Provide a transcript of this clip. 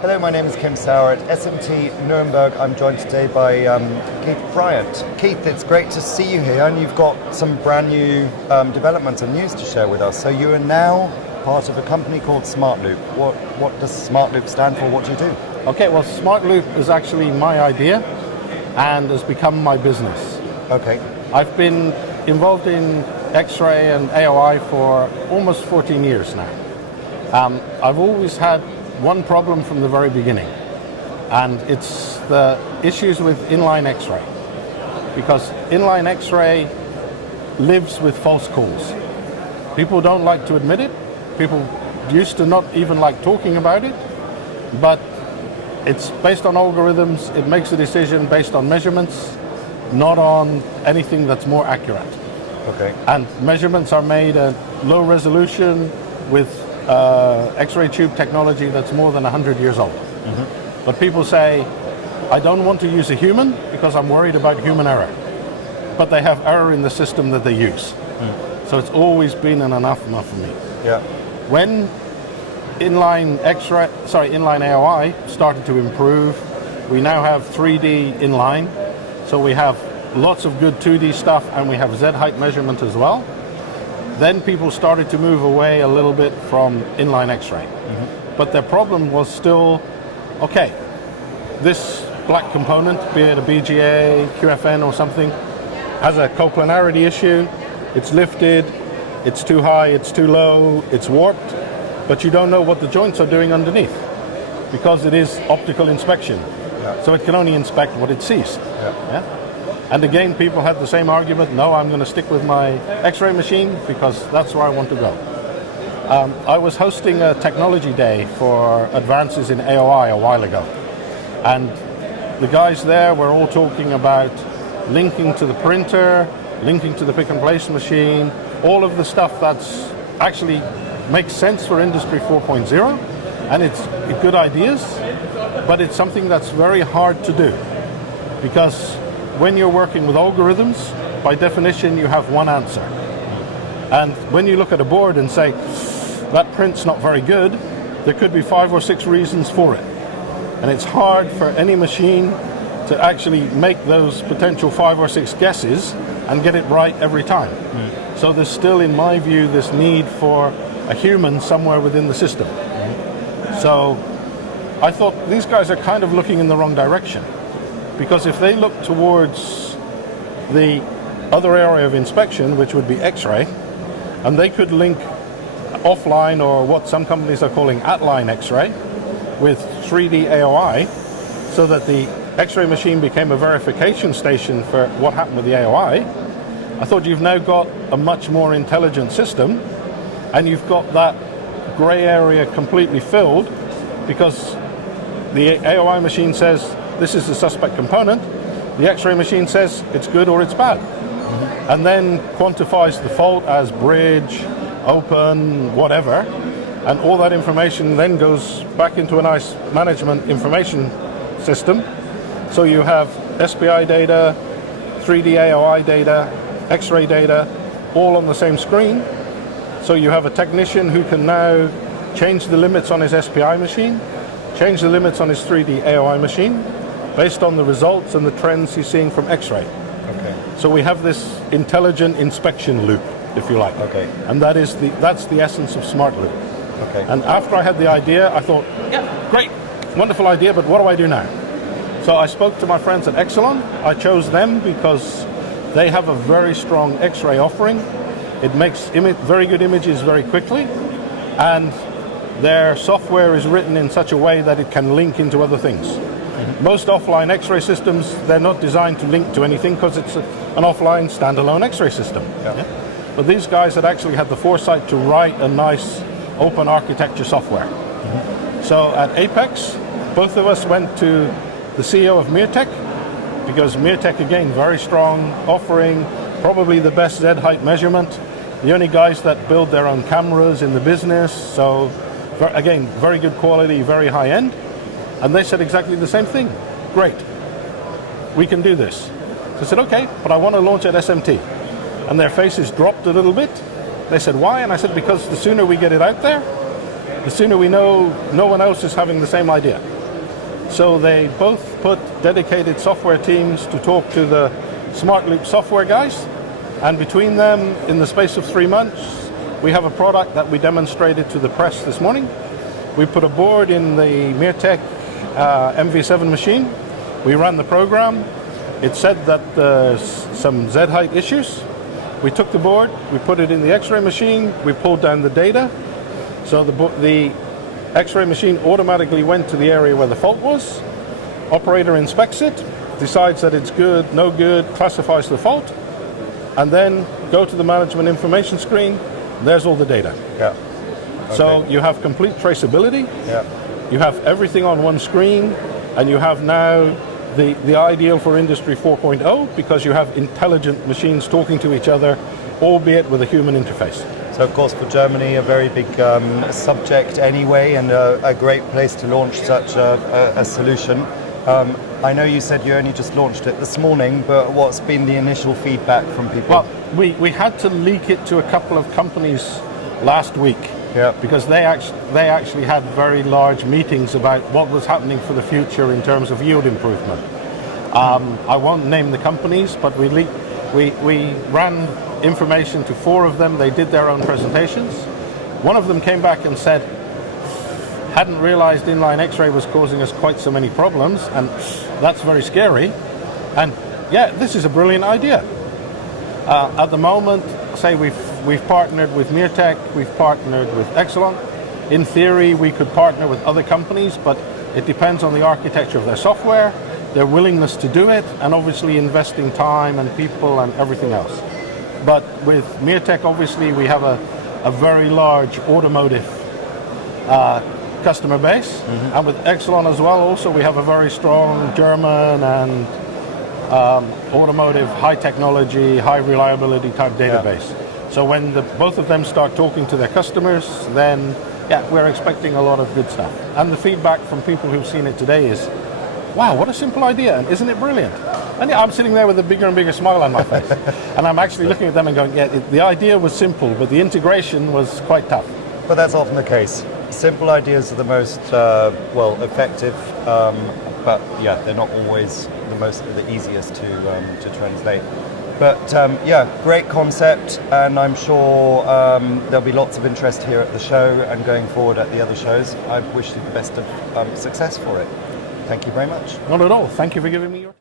Hello, my name is Kim Sauer at SMT Nuremberg. I'm joined today by Keith Bryant. Keith, it's great to see you here, and you've got some brand new developments and news to share with us. So you are now part of a company called SmartLoop. What does SmartLoop stand for? What do you do? Okay, well, SmartLoop is actually my idea and has become my business. Okay. I've been involved in X-ray and AOI for almost 14 years now. I've always had one problem from the very beginning, and it's the issues with inline X-ray. Because inline X-ray lives with false calls. People don't like to admit it. People used to not even like talking about it, but it's based on algorithms. It makes a decision based on measurements, not on anything that's more accurate. Okay. And measurements are made at low resolution with X-ray tube technology that's more than 100 years old. Mm-hmm. But people say, I don't want to use a human because I'm worried about human error. But they have error in the system that they use. Mm. So it's always been an anathema for me. Yeah. When inline AOI started to improve, we now have 3D inline. So we have lots of good 2D stuff, and we have Z height measurement as well. Then people started to move away a little bit from inline X-ray. Mm-hmm. But their problem was still, okay, this black component, be it a BGA, QFN or something, has a coplanarity issue, it's lifted, it's too high, it's too low, it's warped, but you don't know what the joints are doing underneath because it is optical inspection. Yeah. So it can only inspect what it sees. Yeah? And again, people had the same argument, no, I'm going to stick with my X-ray machine because that's where I want to go. I was hosting a technology day for advances in AOI a while ago. And the guys there were all talking about linking to the printer, linking to the pick and place machine, all of the stuff that's actually makes sense for Industry 4.0, and it's good ideas, but it's something that's very hard to do. Because when you're working with algorithms, by definition you have one answer. And when you look at a board and say, that print's not very good, there could be 5 or 6 reasons for it. And it's hard for any machine to actually make those potential 5 or 6 guesses and get it right every time. Mm. So there's still, in my view, this need for a human somewhere within the system. Mm. So I thought these guys are kind of looking in the wrong direction. Because if they look towards the other area of inspection, which would be X-ray, and they could link offline, or what some companies are calling at-line X-ray, with 3D AOI, so that the X-ray machine became a verification station for what happened with the AOI, I thought you've now got a much more intelligent system, and you've got that gray area completely filled, because the AOI machine says this is the suspect component, the X-ray machine says it's good or it's bad. Mm-hmm. And then quantifies the fault as bridge, open, whatever, and all that information then goes back into a nice management information system. So you have SPI data, 3D AOI data, X-ray data, all on the same screen. So you have a technician who can now change the limits on his SPI machine, change the limits on his 3D AOI machine, based on the results and the trends he's seeing from X-ray. Okay. So we have this intelligent inspection loop, if you like. Okay. And that's the essence of SmartLoop. Okay. And after I had the idea, I thought, yeah, great, wonderful idea, but what do I do now? So I spoke to my friends at Yxlon. I chose them because they have a very strong X-ray offering. It makes very good images very quickly, and their software is written in such a way that it can link into other things. Mm-hmm. Most offline X-ray systems, they're not designed to link to anything because it's an offline standalone X-ray system. Yeah. Yeah? But these guys had actually had the foresight to write a nice open architecture software. Mm-hmm. So at Apex, both of us went to the CEO of Mirtec, because Mirtec, again, very strong offering, probably the best Z height measurement, the only guys that build their own cameras in the business, so again, very good quality, very high end. And they said exactly the same thing. Great, we can do this. So I said, okay, but I want to launch at SMT. And their faces dropped a little bit. They said, why? And I said, because the sooner we get it out there, the sooner we know no one else is having the same idea. So they both put dedicated software teams to talk to the SmartLoop software guys, and between them, in the space of 3 months, we have a product that we demonstrated to the press this morning. We put a board in the Mirtec MV7 machine. We ran the program. It said that there's some Z height issues. We took the board, we put it in the X-ray machine, we pulled down the data. So the X-ray machine automatically went to the area where the fault was. Operator inspects it, decides that it's good, no good, classifies the fault, and then go to the management information screen. There's all the data. Yeah. Okay. So you have complete traceability. Yeah. You have everything on one screen, and you have now the ideal for Industry 4.0, because you have intelligent machines talking to each other, albeit with a human interface. So of course for Germany a very big subject anyway, and a great place to launch such a solution. I know you said you only just launched it this morning, but what's been the initial feedback from people? Well, we had to leak it to a couple of companies last week. Yeah. Because they actually had very large meetings about what was happening for the future in terms of yield improvement. I won't name the companies, but we ran information to 4 of them. They did their own presentations. One of them came back and said, hadn't realized inline X-ray was causing us quite so many problems, and that's very scary. And yeah, this is a brilliant idea. At the moment, say we've partnered with Mirtec, we've partnered with Yxlon. In theory, we could partner with other companies, but it depends on the architecture of their software, their willingness to do it, and obviously investing time and people and everything else. But with Mirtec, obviously, we have a very large automotive customer base, and with Yxlon as well, also we have a very strong German and automotive, high technology, high reliability type database. Yeah. So when both of them start talking to their customers, then yeah, we're expecting a lot of good stuff. And the feedback from people who've seen it today is, wow, what a simple idea, and isn't it brilliant? And yeah, I'm sitting there with a bigger and bigger smile on my face. And I'm actually looking at them and going, yeah, the idea was simple, but the integration was quite tough. But that's often the case. Simple ideas are the most, effective, but yeah, they're not always the easiest to translate. But great concept, and I'm sure there'll be lots of interest here at the show and going forward at the other shows. I wish you the best of success for it. Thank you very much. Not at all. Thank you for giving me your time.